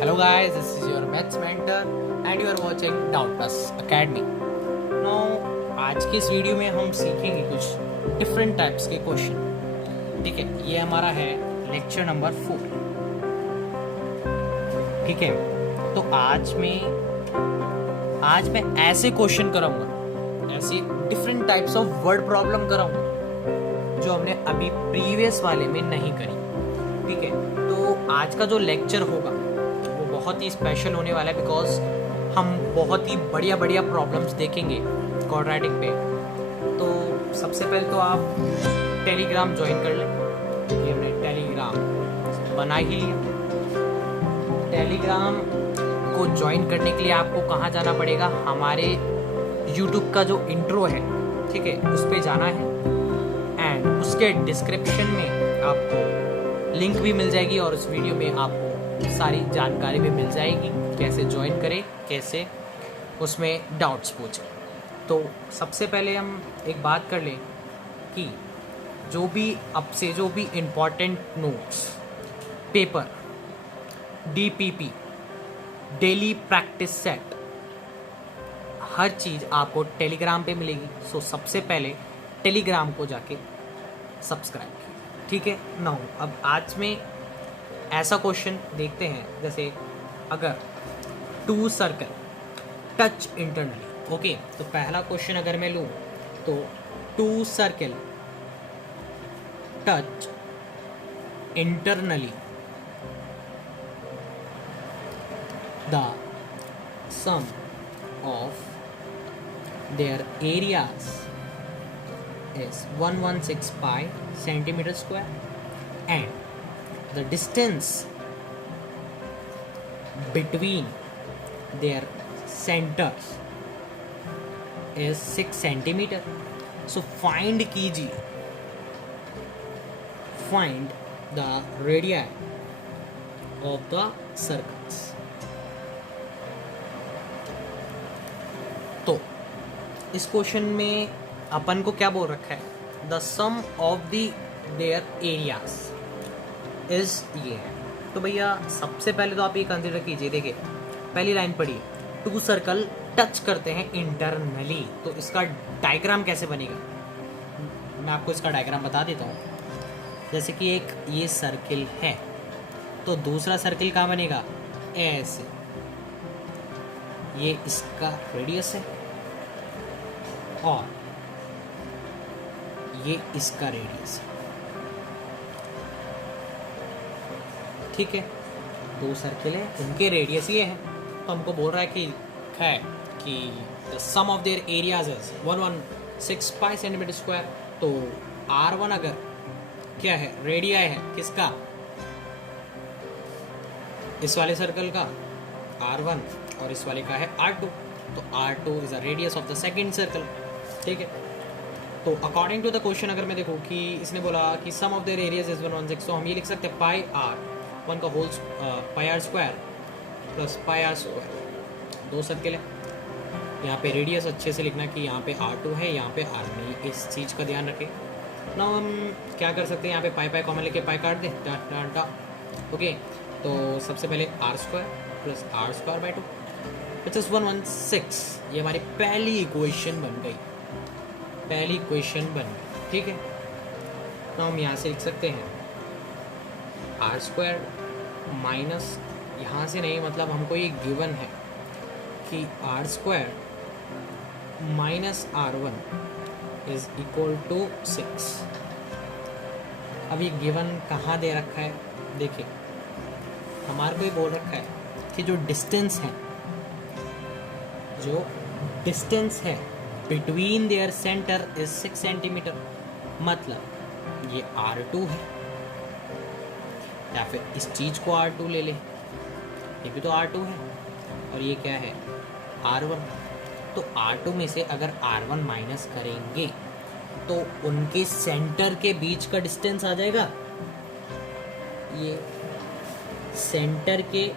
Hello guys, this is your maths mentor and you are watching Doubtless Academy. Now आज की इस video में हम सीखेंगे कुछ डिफरेंट टाइप्स के क्वेश्चन. ठीक है, ये हमारा है लेक्चर नंबर 4. ठीक है, तो आज मैं ऐसे क्वेश्चन कराऊंगा, ऐसे different types of word problem कराऊंगा जो हमने अभी प्रीवियस वाले में नहीं करी. ठीक है, तो आज का जो लेक्चर होगा वो बहुत ही स्पेशल होने वाला है बिकॉज हम बहुत ही बढ़िया प्रॉब्लम्स देखेंगे क्वाड्रेटिक पे. तो सबसे पहले तो आप टेलीग्राम ज्वाइन कर लें. ये हमने टेलीग्राम बना ही लिया. टेलीग्राम को ज्वाइन करने के लिए आपको कहाँ जाना पड़ेगा, हमारे यूट्यूब का जो इंट्रो है, ठीक है, उस पर जाना है एंड उसके डिस्क्रिप्शन में आपको लिंक भी मिल जाएगी और उस वीडियो में आपको सारी जानकारी भी मिल जाएगी कैसे ज्वाइन करें, कैसे उसमें डाउट्स पूछें. तो सबसे पहले हम एक बात कर लें कि जो भी important notes, paper, DPP, daily practice set, हर चीज़ आपको टेलीग्राम पे मिलेगी. सो सबसे पहले टेलीग्राम को जाके सब्सक्राइब कीजिए. ठीक है ना. अब आज में ऐसा क्वेश्चन देखते हैं, जैसे अगर 2 सर्कल टच इंटरनली. ओके, तो पहला क्वेश्चन अगर मैं लूँ तो 2 circle touch internally, the sum of their areas is 116 pi centimeter square and the distance between their centers is 6 centimeter. So find the radii of the circles. तो इस question में अपन को क्या बोल रखा है, the sum of their areas is ये है. तो भैया सबसे पहले तो आप ये कंसिडर कीजिए. देखिए पहली लाइन पढ़िए, 2 सर्कल टच करते हैं इंटरनली. तो इसका डायग्राम कैसे बनेगा, मैं आपको इसका डायग्राम बता देता हूँ. जैसे कि एक ये सर्किल है तो दूसरा सर्किल कहाँ बनेगा, ऐसे. ये इसका रेडियस है और ये इसका रेडियस है. ठीक है, 2 सर्किल है, इनके रेडियस ये है. तो हमको बोल रहा है कि the sum of their areas is 116 pi centimetre square. तो R1 अगर क्या है, रेडिया है किसका, इस वाले सर्कल का R1 और इस वाले का है R2. तो R2 is the radius of the second circle. ठीक है, तो अकॉर्डिंग टू द क्वेश्चन अगर मैं देखूँ कि इसने बोला कि सम ऑफ देयर एरियाज इज 116, तो हम ये लिख सकते हैं पाई R1 का होल पाई R square plus pi R square. 2 circle है, यहाँ पे रेडियस अच्छे से लिखना कि यहाँ पे R2 है, यहाँ पे R1. इस चीज़ का ध्यान रखें. ना हम क्या कर सकते हैं, यहाँ पे पाई कॉमन लेके पाई काट दे. ओके, तो सबसे पहले R square plus R square by 2 which is 116. ये हमारी पहली इक्वेशन बन गई. ठीक है, तो हम यहाँ से लिख सकते हैं R स्क्वायर माइनस, यहाँ से नहीं, मतलब हमको ये गिवन है कि R square minus R1 is equal to 6. अब ये गिवन कहाँ दे रखा है, देखिए हमारे को ये बोल रखा है कि जो डिस्टेंस है between their centre is 6 centimetre. मतलब ये R2 है, या फिर इस चीज़ को R2 ले ले, ये भी तो R2 है, और ये क्या है R1. तो R2 में से अगर R1 माइनस करेंगे तो उनके सेंटर के बीच का डिस्टेंस आ जाएगा. ये सेंटर के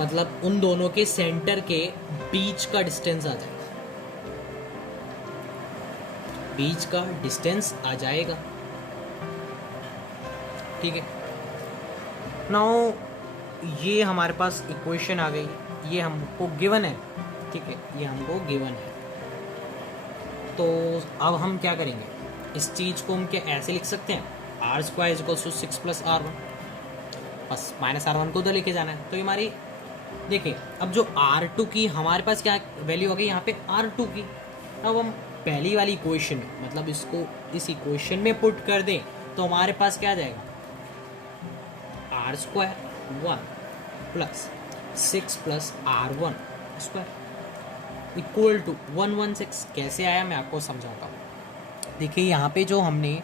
मतलब उन दोनों के सेंटर के बीच का डिस्टेंस आ जाएगा. ठीक है, नाउ ये हमारे पास इक्वेशन आ गई, ये हमको गिवन है, ठीक है, ये हमको गिवन है। तो अब हम क्या करेंगे, इस चीज़ को हम क्या ऐसे लिख सकते हैं, are square equals to 6 + R1, बस -R1 को उधर लेके जाना है। तो ये हमारी देखिए, अब जो R2 की हमारे पास क्या वैल्यू आ गई यहाँ पे R2 की। अब हम पहली वाली इक्वेशन में, मतलब इसको इस इक्वेशन में पुट कर दें तो हमारे पास क्या आ जाएगा, R² 1 + 6 + R1² इक्वल टू 116। कैसे आया मैं आपको समझाता हूँ। देखिए यहाँ पे जो हमने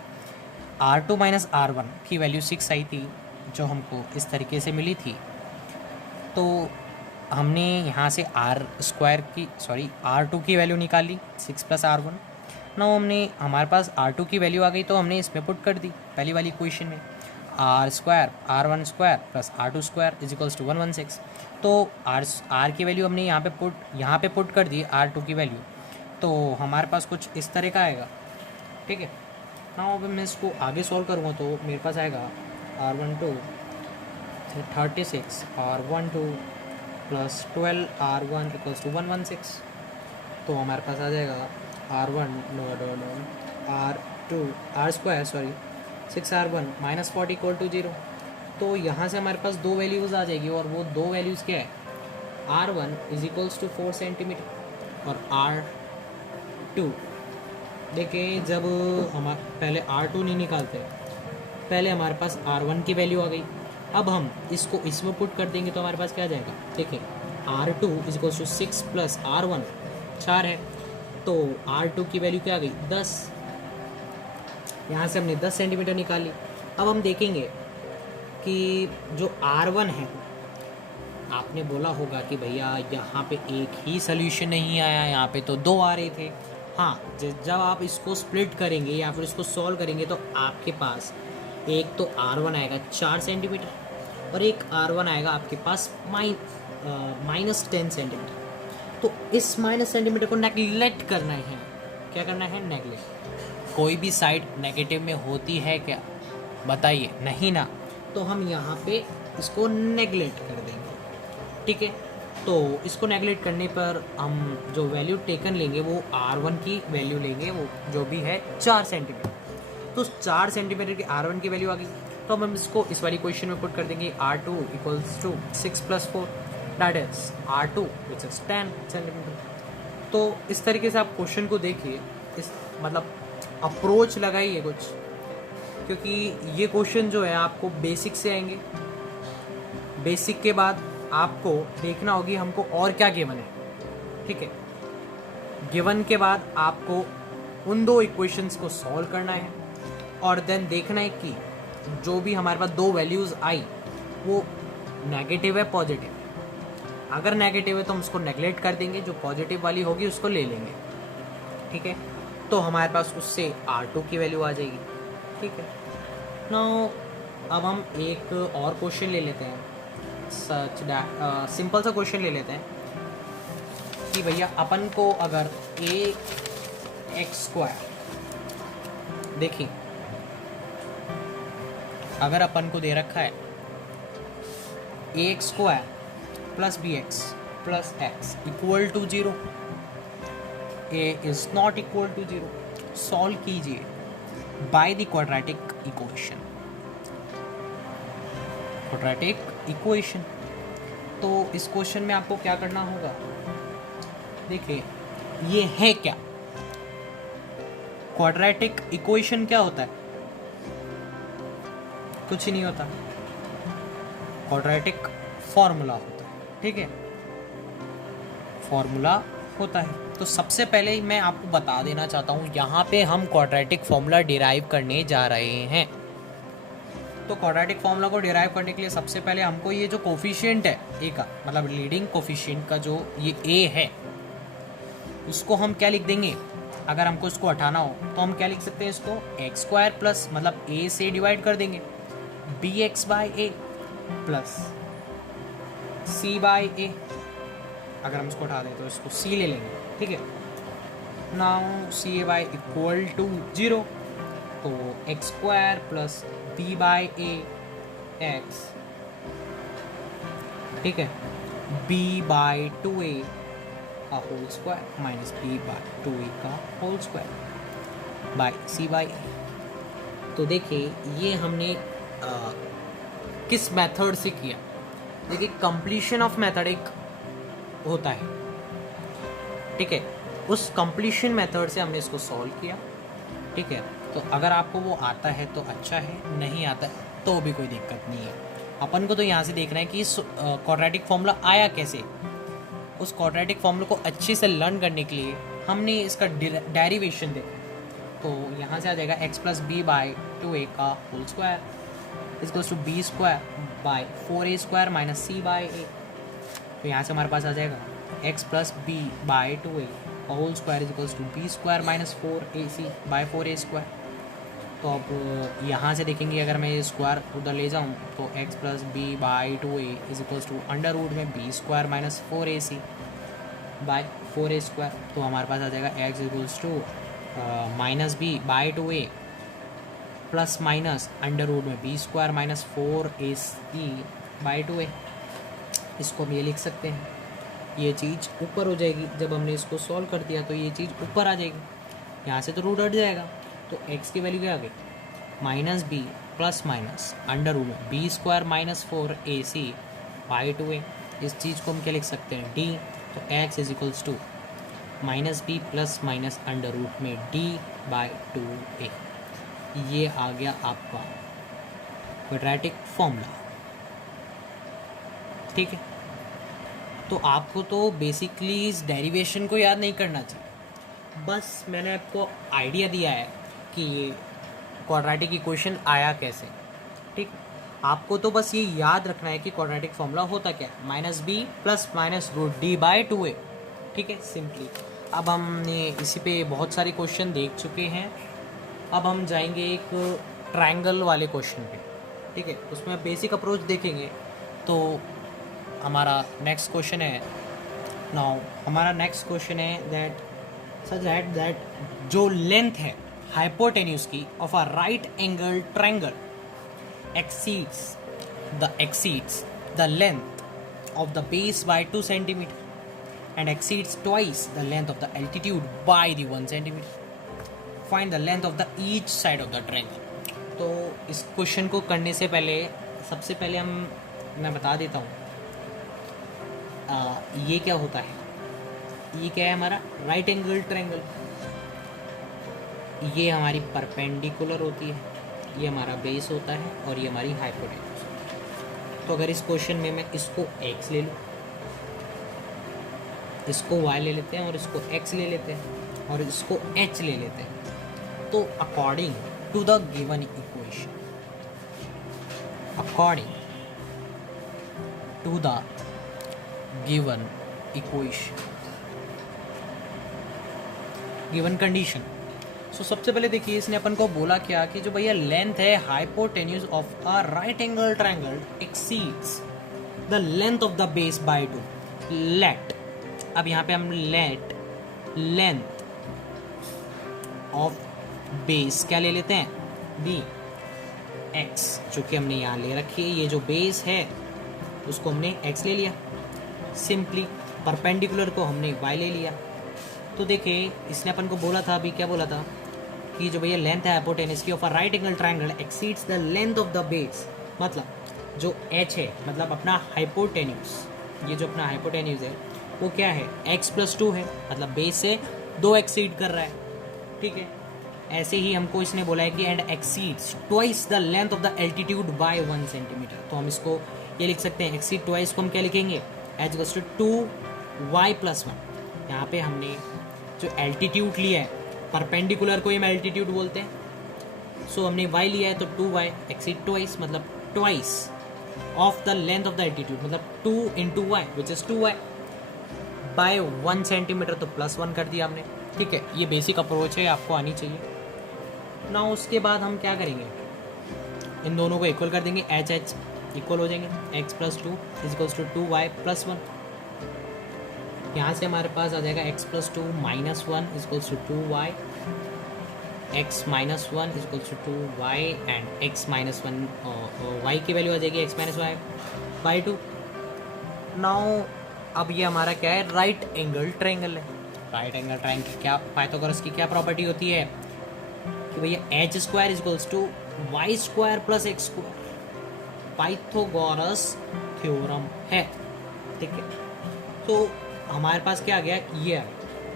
R2 - R1 की वैल्यू 6 आई थी, जो हमको इस तरीके से मिली थी, तो हमने यहाँ से R2 की वैल्यू निकाली 6 + R1। ना हमने हमारे पास R2 की वैल्यू आ गई, तो हमने इसमें पुट कर दी पहली वाली इक्वेशन में, R² R1² + R2² = 116। तो R की वैल्यू हमने यहाँ पे पुट कर दी R2 की वैल्यू, तो हमारे पास कुछ इस तरह का आएगा, ठीक है ना। अब मैं इसको आगे सॉल्व करूँगा तो मेरे पास आएगा R12 36 R12 + 12 R1 = 116। तो हमारे पास आ जाएगा R² 6 R1 - 40 = 0। तो यहाँ से हमारे पास दो वैल्यूज़ आ जाएगी, और वो दो वैल्यूज़ क्या है, R1 = 4 सेंटीमीटर और R2। देखिए जब हम पहले R2 नहीं निकालते, पहले हमारे पास R1 की वैल्यू आ गई। अब हम इसको इसमें पुट कर देंगे तो हमारे पास क्या आ जाएगा, देखिए R2 = 6 + R1 4 है, तो R2 की वैल्यू क्या आ गई 10। यहाँ से हमने 10 सेंटीमीटर निकाली। अब हम देखेंगे कि जो R1 है, आपने बोला होगा कि भैया यहाँ पे एक ही सोल्यूशन नहीं आया, यहाँ पे तो दो आ रहे थे। हाँ, जब आप इसको स्प्लिट करेंगे या फिर इसको सॉल्व करेंगे तो आपके पास एक तो R1 आएगा 4 सेंटीमीटर और एक R1 आएगा आपके पास -10 सेंटीमीटर। तो इस -10 सेंटीमीटर को नेगलेक्ट करना है। क्या करना है, नेगलेक्ट। कोई भी साइड नेगेटिव में होती है क्या, बताइए, नहीं ना। तो हम यहाँ पे इसको नेगलेक्ट कर देंगे, ठीक है। तो इसको नेगलेक्ट करने पर हम जो वैल्यू टेकन लेंगे वो R1 की वैल्यू लेंगे, वो जो भी है 4 सेंटीमीटर। तो 4 सेंटीमीटर की R1 की वैल्यू आ गई, तो हम इसको इस वाली क्वेश्चन में पुट कर देंगे। R2 = 6 + 4 that is R2 which is 10 centimetre. तो इस तरीके से आप क्वेश्चन को देखिए, इस मतलब अप्रोच लगाइए कुछ, क्योंकि ये क्वेश्चन जो है आपको बेसिक से आएंगे। बेसिक के बाद आपको देखना होगी हमको और क्या गिवन है, ठीक है। गिवन के बाद आपको उन दो इक्वेशंस को सॉल्व करना है और देन देखना है कि जो भी हमारे पास दो वैल्यूज़ आई वो नेगेटिव है पॉजिटिव। अगर नेगेटिव है तो हम उसको नेगलेक्ट कर देंगे, जो पॉजिटिव वाली होगी उसको ले लेंगे, ठीक है। तो हमारे पास उससे R2 की वैल्यू आ जाएगी, ठीक है। नाउ अब हम एक और क्वेश्चन ले लेते हैं, सच दैट सिंपल सा क्वेश्चन ले लेते हैं कि भैया अपन को अगर ax², देखिए अगर अपन को दे रखा है ax² + bx + x = 0, a is not equal to 0, solve कीजिए by the quadratic equation. Quadratic equation, तो इस क्वेश्चन में आपको क्या करना होगा, देखिए ये है क्या, क्वाड्रेटिक इक्वेशन क्या होता है, कुछ नहीं होता, क्वाड्रेटिक फॉर्मूला होता है, ठीक है, फॉर्मूला होता है। तो सबसे पहले मैं आपको बता देना चाहता हूँ, यहाँ पे हम क्वाड्रेटिक फॉर्मूला डिराइव करने जा रहे हैं। तो क्वाड्रेटिक फॉर्मूला को डिराइव करने के लिए सबसे पहले हमको ये जो कोफिशिएंट है ए का, मतलब लीडिंग कोफिशिएंट का जो ये ए है, उसको हम क्या लिख देंगे, अगर हमको इसको हटाना हो तो हम क्या लिख सकते हैं, इसको x² प्लस मतलब a से डिवाइड कर देंगे bx/a प्लस c/a। अगर हम इसको उठा दें तो इसको c ले लेंगे, ठीक है। नाउ c/a = 0, तो x² प्लस b/a x ठीक है, बी बाई टू ए का whole square minus B by two A का whole square by C by A. तो देखिए ये हमने किस मेथड से किया। देखिए कंप्लीशन ऑफ मेथड एक होता है, ठीक है, उस कंप्लीशन मेथड से हमने इसको सॉल्व किया। ठीक है, तो अगर आपको वो आता है तो अच्छा है, नहीं आता है तो भी कोई दिक्कत नहीं है। अपन को तो यहाँ से देखना है कि इस क्वाड्रेटिक फॉर्मूला आया कैसे। उस क्वाड्रेटिक फॉर्मूला को अच्छे से लर्न करने के लिए हमने इसका डेरिवेशन देखा। तो यहाँ से आ जाएगा X plus B by two A का whole square equals to B square by four A square minus C by A. तो यहाँ से हमारे पास आ जाएगा X plus B by two A का whole square equals to B square minus four A C by four A square. तो अब यहाँ से देखेंगे अगर मैं स्क्वायर उधर ले जाऊँ तो X plus B by two A is equals to under root में B square minus four A C by four A square. तो हमारे पास आ जाएगा X equals to minus B by two A plus minus under root में B square minus four A C by two A. इसको हम ये लिख सकते हैं, ये चीज़ ऊपर हो जाएगी। जब हमने इसको सॉल्व कर दिया तो ये चीज़ ऊपर आ जाएगी, यहाँ से तो रूट हट जाएगा। तो x की वैल्यू क्या आ गई minus B plus minus under root में B square minus four A C by two A. इस चीज़ को हम क्या लिख सकते हैं डी। तो x इज equals to minus B plus minus under root में डी बाई टू ए। ये आ गया आपका क्वाड्रेटिक फॉर्मूला। ठीक है, तो आपको तो बेसिकली इस डेरिवेशन को याद नहीं करना चाहिए, बस मैंने आपको आइडिया दिया है कि ये क्वाड्रेटिक इक्वेशन आया कैसे। ठीक, आपको तो बस ये याद रखना है कि क्वाड्रेटिक फॉर्मूला होता क्या है, minus B plus minus root D by two A. ठीक है, सिंपली। अब हमने इसी पे बहुत सारे क्वेश्चन देख चुके हैं। अब हम जाएंगे एक ट्रायंगल वाले क्वेश्चन पे। ठीक है, उसमें बेसिक अप्रोच देखेंगे। तो हमारा नेक्स्ट क्वेश्चन है नाउ, हमारा नेक्स्ट क्वेश्चन है दैट सच दैट जो लेंथ है हाइपोटेन्यूज की of a right angle triangle exceeds the length of the base by 2 cm and exceeds twice the length of the altitude by the 1 cm. Find the length of the each side of the triangle. तो इस question को करने से पहले सबसे पहले मैं बता देता हूँ ये क्या होता है। ये क्या है हमारा राइट एंगल ट्रायंगल। ये हमारी परपेंडिकुलर होती है, ये हमारा बेस होता है और ये हमारी हाइपोटेन्यूज। तो अगर इस क्वेश्चन में मैं इसको x ले लूँ, इसको y ले लेते हैं और इसको x ले लेते हैं और इसको h ले लेते हैं, तो according to the given equation, according to the given equation, given condition. So सबसे पहले देखिए इसने अपन को बोला क्या कि जो भैया लेंथ है hypotenuse of a right angle triangle exceeds the length of the base by 2। Let, अब यहाँ पे हम लेट लेंथ ऑफ बेस क्या ले लेते हैं b x, जो कि हमने यहाँ ले रखी है। ये जो बेस है उसको हमने x ले लिया, सिंपली परपेंडिकुलर को हमने y ले लिया। तो देखिए इसने अपन को बोला था, अभी क्या बोला था कि जो भैया लेंथ है हाइपोटेन्यूज की of a right angle triangle exceeds the length of the base, मतलब जो h है मतलब अपना हाइपोटेन्यूज, ये जो अपना हाइपोटेन्यूज है वो क्या है x प्लस 2 है, मतलब बेस से 2 एक्सीड कर रहा है। ठीक है, ऐसे ही हमको इसने बोला है कि and exceeds twice the length of the altitude by 1 centimetre. तो हम इसको ये लिख सकते हैं एक्सीड ट्वाइस को हम क्या लिखेंगे H equals to 2y plus 1। यहाँ पे हमने जो एल्टीट्यूड लिया है, परपेंडिकुलर को हम एल्टीट्यूड बोलते हैं, सो हमने y लिया है तो 2y एक्सीड ट्वाइस मतलब twice of the length of the altitude, मतलब 2 into Y which is 2y by 1 centimetre, तो प्लस 1 कर दिया हमने। ठीक है, ये बेसिक अप्रोच है, आपको आनी चाहिए ना। उसके बाद हम क्या करेंगे, इन दोनों को इक्वल कर देंगे, एच एच इक्वल हो जाएंगे, x plus 2 is equals to 2y plus 1। यहाँ से हमारे पास आ जाएगा x plus 2 minus 1 is equals to 2y, x minus 1 is equals to 2y and x minus 1 y की वैल्यू आ जाएगी x minus y by 2। Now अब ये हमारा क्या है, राइट एंगल ट्रायंगल है। राइट एंगल ट्रायंगल की क्या पाइथागोरस की क्या प्रॉपर्टी होती है कि भैया H square is equals to Y square plus X square. Pythagoras theorem है, ठीक है। तो हमारे पास क्या आ गया, ये आ गया,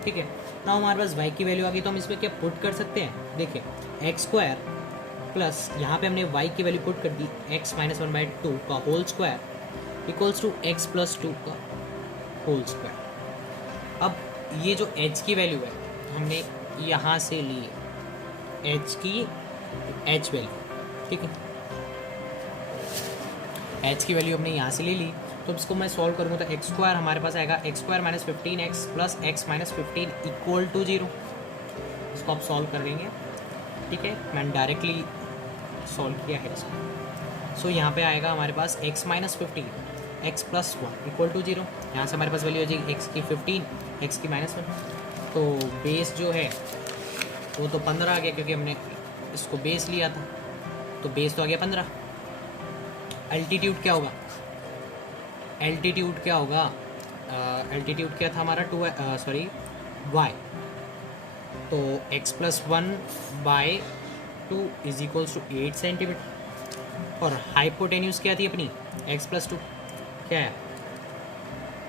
ठीक है। ना हमारे पास y की वैल्यू आ गई, तो हम इसमें क्या पुट कर सकते हैं, देखिए एक्स स्क्वायर प्लस यहाँ पे हमने y की वैल्यू पुट कर दी x माइनस 1/2 का whole square equals to x plus 2 का होल स्क्वायर। अब ये जो h की वैल्यू है हमने यहाँ से ली है, h की h वैल्यू, ठीक है। h की वैल्यू हमने यहाँ से ले ली, तो इसको मैं सॉल्व करूँगा तो एक्स स्क्वायर हमारे पास आएगा X square minus 15x plus X minus 15 equal to 0। इसको आप सॉल्व कर देंगे, ठीक है। मैंने डायरेक्टली सॉल्व किया है इसको। सो यहाँ पे आएगा हमारे पास x minus 15 X plus 1 equal to 0। यहाँ से हमारे पास वैल्यू आ जाएगी x की 15 x की माइनस 1। तो बेस जो है वो तो 15 आ गया, क्योंकि हमने इसको बेस लिया था, तो बेस तो आ गया 15। अल्टीट्यूड क्या होगा, एल्टीट्यूड क्या होगा, एल्टीट्यूड क्या था हमारा 2 सॉरी y, तो x प्लस 1/2 इज इक्वल्स टू 8 सेंटीमीटर। और हाइपोटेन्यूज क्या थी अपनी, x प्लस 2, क्या है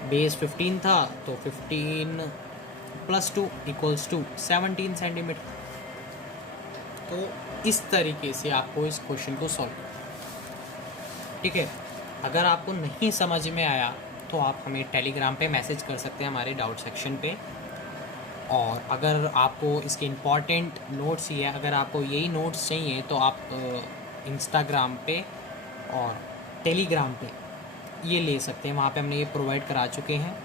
बेस 15 था, तो 15 प्लस 2 इक्वल्स टू 17 सेंटीमीटर। तो इस तरीके से आपको इस क्वेश्चन को सॉल्व, ठीक है। अगर आपको नहीं समझ में आया तो आप हमें टेलीग्राम पे मैसेज कर सकते हैं हमारे डाउट सेक्शन पे। और अगर आपको इसके इम्पॉर्टेंट नोट्स ही है, अगर आपको यही नोट्स चाहिए तो आप इंस्टाग्राम पे और टेलीग्राम पे ये ले सकते हैं, वहाँ पे हमने ये प्रोवाइड करा चुके हैं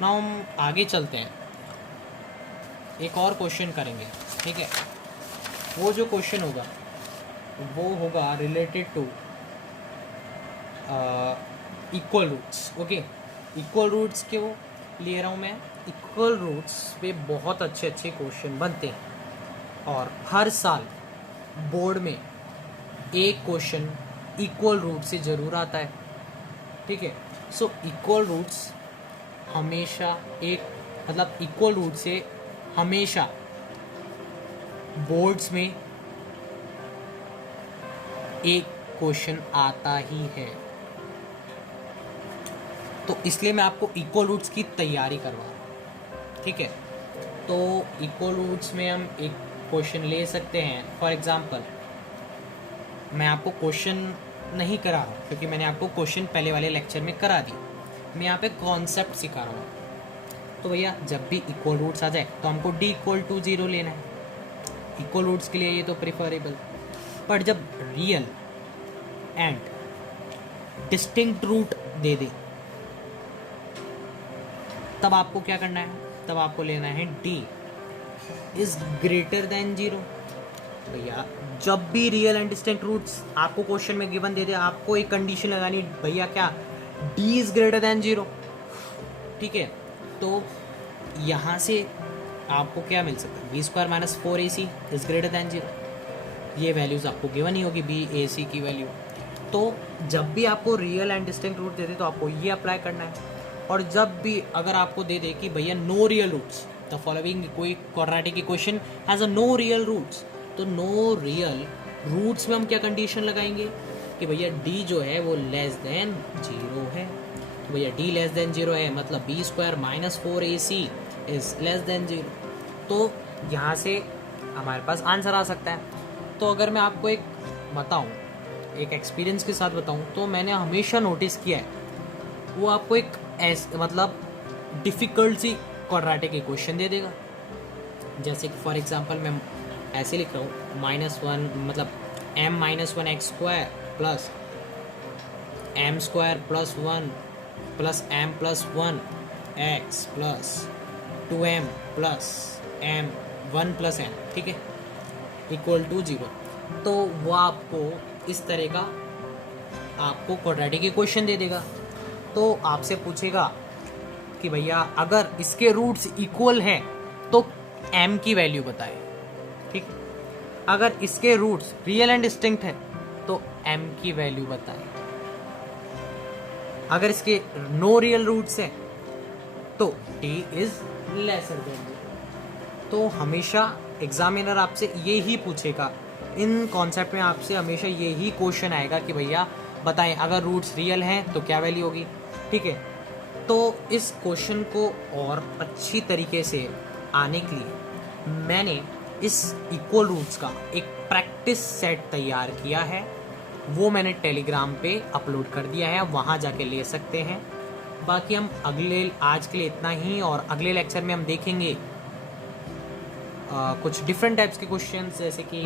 ना। हम आगे चलते हैं, एक और क्वेश्चन करेंगे, ठीक है। वो जो क्वेश्चन होगा वो होगा related to equal roots, okay. Equal roots क्यों ले रहा हूँ मैं, इक्वल रूट्स पे बहुत अच्छे अच्छे क्वेश्चन बनते हैं और हर साल बोर्ड में एक क्वेश्चन इक्वल रूट से ज़रूर आता है, ठीक है। सो इक्वल रूट्स हमेशा एक मतलब इक्वल रूट से हमेशा बोर्ड्स में एक क्वेश्चन आता ही है, तो इसलिए मैं आपको इक्वल रूट्स की तैयारी करवा रहा हूँ, ठीक है। तो इक्वल रूट्स में हम एक क्वेश्चन ले सकते हैं। फॉर एग्जांपल मैं आपको क्वेश्चन नहीं करा रहा हूँ, क्योंकि मैंने आपको क्वेश्चन पहले वाले लेक्चर में करा दी, मैं यहाँ पे कॉन्सेप्ट सिखा रहा हूँ। तो भैया जब भी इक्वल रूट्स आ जाए तो हमको d इक्वल टू 0 लेना है, इक्वल रूट्स के लिए ये तो प्रिफरेबल। पर जब रियल एंड डिस्टिंक्ट रूट दे दे तब आपको क्या करना है, तब आपको लेना है d इज ग्रेटर देन 0। भैया जब भी रियल एंड डिस्टिंक्ट रूट्स आपको क्वेश्चन में गिवन दे दे, आपको एक कंडीशन लगानी, भैया क्या, d इज ग्रेटर देन 0, ठीक है। तो यहाँ से आपको क्या मिल सकता है, B square minus 4ac is greater than 0। ये वैल्यूज़ आपको गिवन ही होगी बी ए सी की वैल्यू। तो जब भी आपको रियल एंड डिस्टिंक्ट रूट दे दे तो आपको ये अप्लाई करना है। और जब भी अगर आपको दे दे कि भैया no real roots, the following कोई quadratic equation has a no real roots, तो नो रियल रूट्स में हम क्या कंडीशन लगाएंगे कि भैया d जो है वो लेस देन 0 है। तो भैया d लेस देन 0 है, मतलब B square minus 4ac is less than 0। तो यहाँ से हमारे पास आंसर आ सकता है। तो अगर मैं आपको एक बताऊँ, एक एक्सपीरियंस के साथ बताऊँ, तो मैंने हमेशा नोटिस किया है वो आपको एक मतलब डिफ़िकल्ट सी क्वाड्रेटिक इक्वेशन दे देगा। जैसे कि फॉर एग्जांपल मैं ऐसे लिख रहा हूँ, -1 मतलब m-1 x square plus m square plus 1 plus m plus 1 x plus 2m plus m 1 plus m, ठीक है, इक्वल टू 0। तो वो आपको इस तरह का आपको क्वाड्रेटिक इक्वेशन दे देगा। तो आपसे पूछेगा कि भैया अगर इसके रूट्स इक्वल हैं तो m की वैल्यू बताए, ठीक। अगर इसके रूट्स रियल एंड डिस्टिंक्ट है तो m की वैल्यू बताए। अगर इसके नो रियल रूट्स हैं तो t इज लेसर देन। तो हमेशा एग्जामिनर आपसे ये ही पूछेगा, इन कॉन्सेप्ट में आपसे हमेशा यही क्वेश्चन आएगा कि भैया बताएं अगर रूट्स रियल हैं तो क्या वैल्यू होगी। ठीक है, तो इस क्वेश्चन को और अच्छी तरीके से आने के लिए मैंने इस इक्वल रूट्स का एक प्रैक्टिस सेट तैयार किया है, वो मैंने टेलीग्राम पे अपलोड कर दिया है, वहाँ जाके ले सकते हैं। बाकी हम आज के लिए इतना ही, और अगले लेक्चर में हम देखेंगे कुछ डिफरेंट टाइप्स के क्वेश्चंस, जैसे कि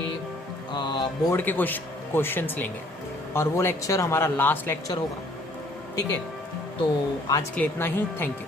बोर्ड के कुछ क्वेश्चंस लेंगे, और वो लेक्चर हमारा लास्ट लेक्चर होगा। ठीक है, तो आज के लिए इतना ही। Thank you.